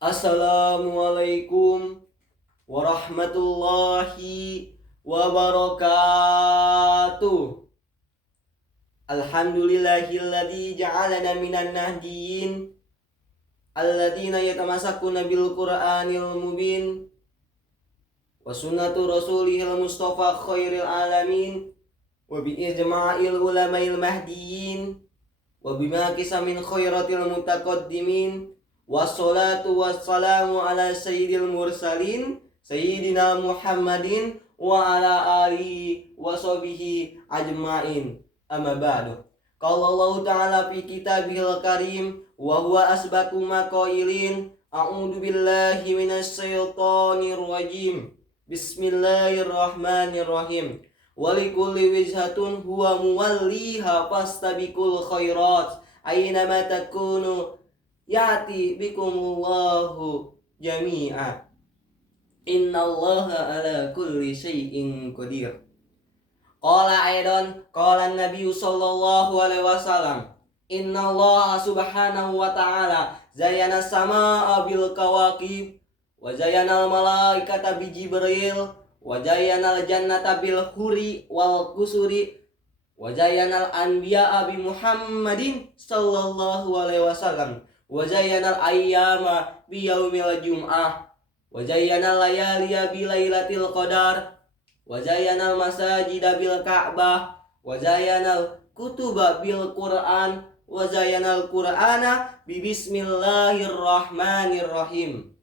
Assalamualaikum warahmatullahi wabarakatuh. Alhamdulillahilladzi ja'alana minan nahdiyin alladzina yatamassakuna bil Qur'anil mubin wa sunnatu rasulihil mustafa khairil alamin wa bi ijma'il ulama'il mahdiyin wa bima kisamin khairatil mutaqaddimin. Wassalatu wassalamu ala sayyidil mursalin Sayyidina Muhammadin wa ala alihi wa sahbihi ajma'in. Amma ba'du. Qala Allah ta'ala fi kitabihil karim wa huwa asbaqu maqailin. A'udzu billahi minasy syaithanir rajim. Bismillahirrahmanirrahim. Walikulli wijhatun huwa muwalliha fastabiqul khairat aynama takunu ya'ti bikumullahu jami'a. Innallaha ala kulli syai'in qadir. Qala aidan qala an-nabiy sallallahu alaihi wasallam, innallaha subhanahu wa ta'ala zayyana as-samaa'a bil kawakib wa zayyana al-malaikata bi Jibril wa zayyana al-jannata bil huri wal qusuri wa zayyana al-anbiya'a bi Muhammadin sallallahu alaihi wasallam wa zayyana al-ayyama bi yaumil jum'ah wa zayyana al-layaliya bi lailatil qadar wa zayyana al-masajida bil ka'bah wa zayyana al-kutuba bil qur'an wa zayyana al-qur'ana bi bismillahirrahmanirrahim.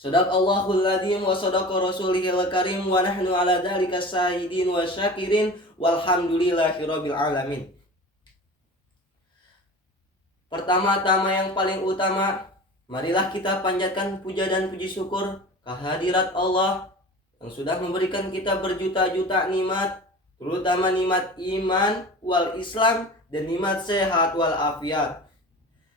Shadaqallahul adzim wa shadaqa rasulihil karim wa nahnu ala dzalika syahidin wa syakirin walhamdulillahirabbil alamin. Pertama-tama yang paling utama, marilah kita panjatkan puja dan puji syukur kehadirat Allah yang sudah memberikan kita berjuta-juta nikmat, terutama nikmat iman wal Islam dan nikmat sehat wal afiat.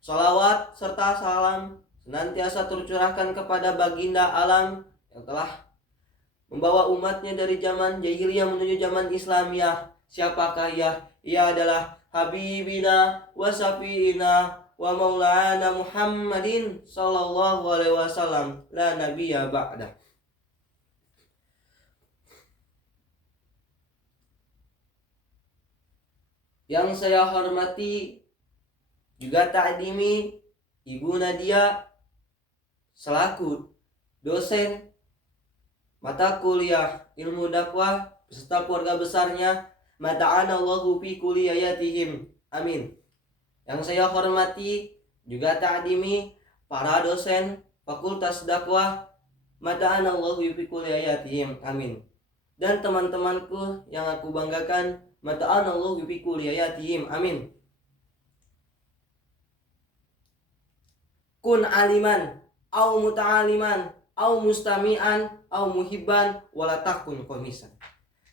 Salawat serta salam senantiasa tercurahkan kepada baginda alam yang telah membawa umatnya dari zaman jahiliyah menuju zaman Islamiyah. Siapakah ia? Ia adalah Habibina wa Safiina wa Maulana Muhammadin sallallahu alaihi wasallam, la nabiyya ba'da. Yang saya hormati juga ta'dimi Ibu Nadia selaku dosen mata kuliah ilmu dakwah beserta keluarga besarnya, mata'anallahu fi kulliyatihim, amin. Yang saya hormati juga ta'dimi para dosen Fakultas Dakwah, mata'anallahu fi kulliyatihim, amin. Dan teman-temanku yang aku banggakan, mata'anallahu fi kulliyatihim, amin. Kun aliman au muta'aliman au mustami'an au muhibban wala takun komisan.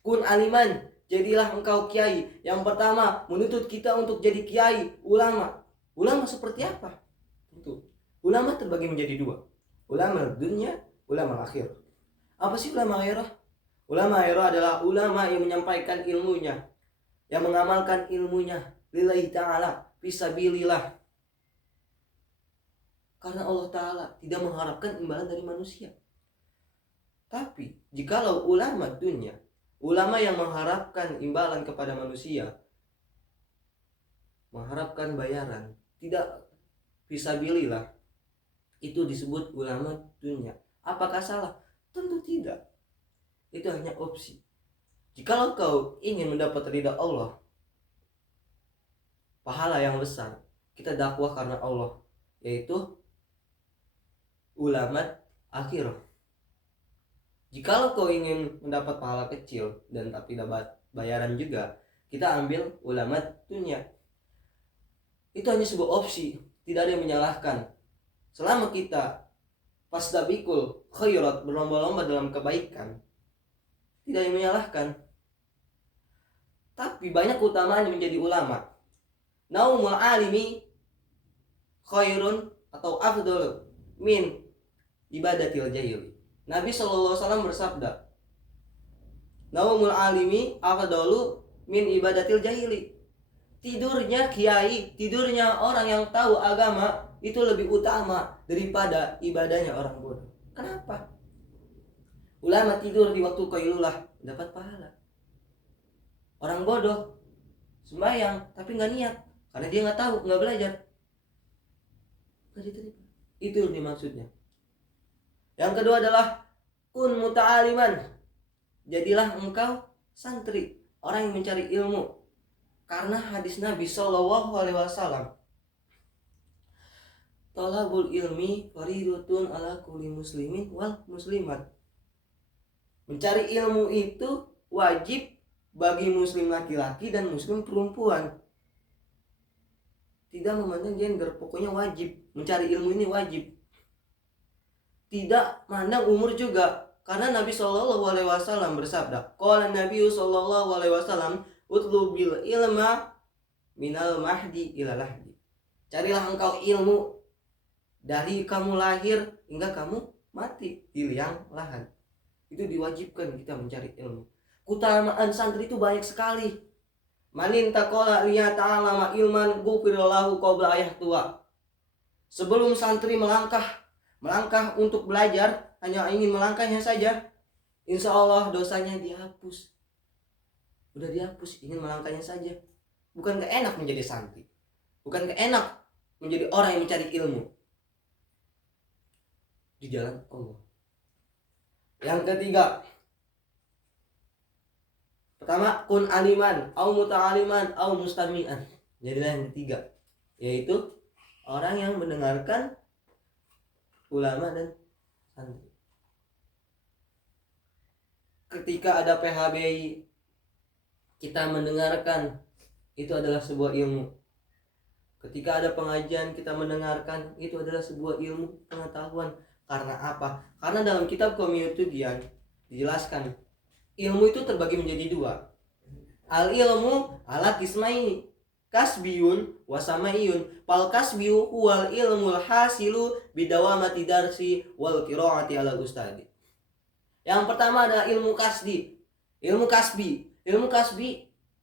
Kun aliman, jadilah engkau kiai. Yang pertama menuntut kita untuk jadi kiai, ulama. Ulama seperti apa? Tentu ulama terbagi menjadi dua, ulama dunia, ulama akhir. Apa sih ulama akhirah? Ulama akhirah adalah ulama yang menyampaikan ilmunya, yang mengamalkan ilmunya lillahi ta'ala, fisabilillah, karena Allah Ta'ala tidak mengharapkan imbalan dari manusia. Tapi jikalau ulama dunia, ulama yang mengharapkan imbalan kepada manusia, mengharapkan bayaran, tidak fisabilillah, itu disebut ulama dunia. Apakah salah? Tentu tidak. Itu hanya opsi. Jikalau kau ingin mendapat ridha Allah, pahala yang besar, kita dakwah karena Allah, yaitu ulama akhirah. Jikalau kau ingin mendapat pahala kecil dan tapi dapat bayaran juga, kita ambil ulama dunia. Itu hanya sebuah opsi, tidak ada yang menyalahkan. Selama kita fastabikul khairat, berlomba-lomba dalam kebaikan, tidak ada yang menyalahkan. Tapi banyak keutamaan menjadi ulama. Naumul alimi khairun atau afdalu min ibadatil jahili. Nabi SAW bersabda, naumul alimi afdalu min ibadatil jahili. Tidurnya kiai, tidurnya orang yang tahu agama itu lebih utama daripada ibadahnya orang bodoh. Kenapa? Ulama tidur di waktu qailulah dapat pahala. Orang bodoh sembahyang tapi nggak niat karena dia nggak tahu, nggak belajar, nggak diterima. Itu yang dimaksudnya. Yang kedua adalah kun muta'aliman, jadilah engkau santri, orang yang mencari ilmu. Karena hadis Nabi Shallallahu Alaihi Wasallam, talabul ilmi faridatun ala kulli muslimin wal muslimat. Mencari ilmu itu wajib bagi muslim laki-laki dan muslim perempuan. Tidak memandang gender, pokoknya wajib. Mencari ilmu ini wajib. Tidak mandang umur juga, karena Nabi Shallallahu Alaihi Wasallam bersabda, qala Nabi Shallallahu Alaihi Wasallam, utlubil ilma minal mahdi ila lahdi. Carilah engkau ilmu dari kamu lahir hingga kamu mati di liang lahat. Itu diwajibkan kita mencari ilmu. Keutamaan santri itu banyak sekali. Manin taqala liyata'allama ilman ghufirallahu qabla ayah tua. Sebelum santri melangkah untuk belajar, hanya ingin melangkahnya saja, insya Allah dosanya dihapus. Udah dihapus, ingin melangkahnya saja. Bukan enak menjadi santri, bukan enak menjadi orang yang mencari ilmu di jalan Allah. Yang ketiga, pertama, kun aliman, au muta'aliman, au mustami'an. Jadilah yang ketiga, yaitu orang yang mendengarkan ulama dan santri. Ketika ada PHBI, kita mendengarkan, itu adalah sebuah ilmu. Ketika ada pengajian, kita mendengarkan, itu adalah sebuah ilmu pengetahuan. Karena apa? Karena dalam kitab Qomiyuddin dijelaskan, ilmu itu terbagi menjadi dua. Al ilmu ala kismaini, kasbiyun wasamaiyun. Fal kasbiyu huwal ilmul hasilu bidawamati darsi wal qiraati ala ustadi. Yang pertama adalah ilmu kasbi. Ilmu kasbi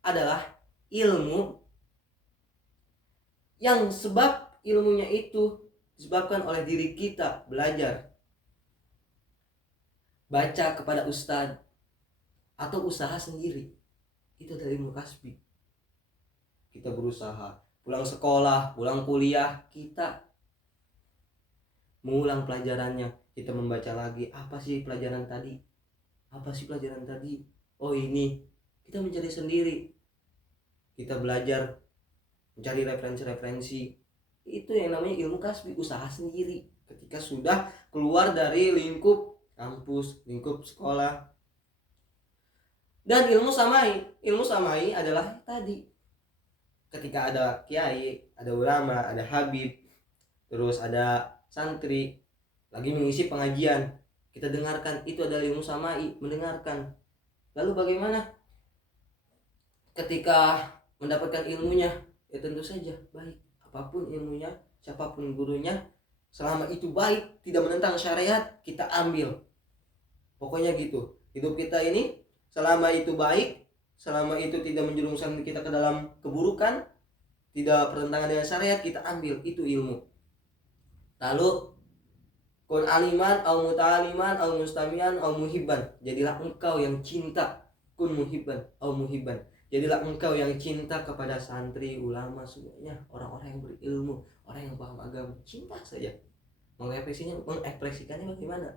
adalah ilmu yang sebab ilmunya itu disebabkan oleh diri kita belajar, baca kepada ustadz, atau usaha sendiri. Itu adalah ilmu kasbi. Kita berusaha, pulang sekolah, pulang kuliah, kita mengulang pelajarannya. Kita membaca lagi, apa sih pelajaran tadi? Oh ini. Kita mencari sendiri. Kita belajar, mencari referensi-referensi. Itu yang namanya ilmu kasbi, usaha sendiri. Ketika sudah keluar dari lingkup kampus, lingkup sekolah. Dan ilmu samai adalah tadi, ketika ada kiai, ada ulama, ada habib, terus ada santri lagi mengisi pengajian, kita dengarkan, itu adalah ilmu samai, mendengarkan. Lalu bagaimana ketika mendapatkan ilmunya? Ya tentu saja baik. Apapun ilmunya, siapapun gurunya, selama itu baik, tidak menentang syariat, kita ambil. Pokoknya gitu. Hidup kita ini selama itu baik, selama itu tidak menjerumuskan kita ke dalam keburukan, tidak bertentangan dengan syariat, kita ambil. Itu ilmu. Lalu kun aliman, au muta'aliman, au mustamian, au muhibban. Jadilah engkau yang cinta. Kun muhibban, au muhibban. Jadilah engkau yang cinta kepada santri, ulama, semuanya, orang-orang yang berilmu, orang yang paham agama. Cinta saja. Mengekspresikannya bagaimana?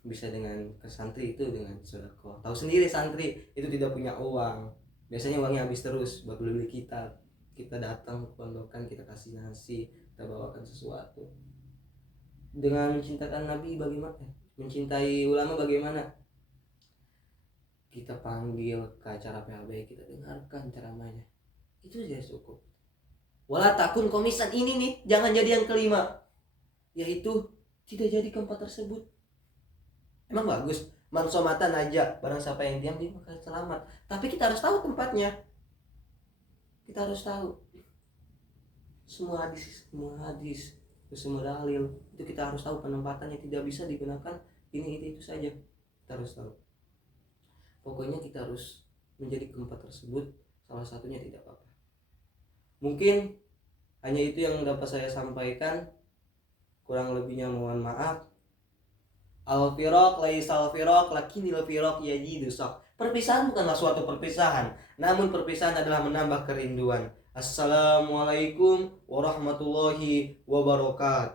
Bisa dengan ke santri itu dengan sedekah. Tahu sendiri santri itu tidak punya uang. Biasanya uangnya habis terus buat beli kitab. Kita datang ke pondokan, kita kasih nasi, kita bawakan sesuatu. Dengan mencintakan Nabi bagaimana? Mencintai ulama bagaimana? Kita panggil ke acara PHB, kita dengarkan ceramahnya. Itu saja cukup. Wala takun komisan ini nih, jangan jadi yang kelima, yaitu tidak jadi keempat tersebut. Emang bagus, mansomatan aja, barang siapa yang diam dia akan selamat. Tapi kita harus tahu tempatnya. Kita harus tahu semua hadis, semua dalil itu kita harus tahu penempatannya. Tidak bisa digunakan ini itu saja. Kita harus tahu. Pokoknya kita harus menjadi keempat tersebut, salah satunya tidak apa-apa. Mungkin Hanya itu yang dapat saya sampaikan. Kurang lebihnya mohon maaf. Al-firaq laisal firaq lakinil firaq yajidu saq. Perpisahan bukanlah suatu perpisahan, namun perpisahan adalah menambah kerinduan. Assalamualaikum warahmatullahi wabarakatuh.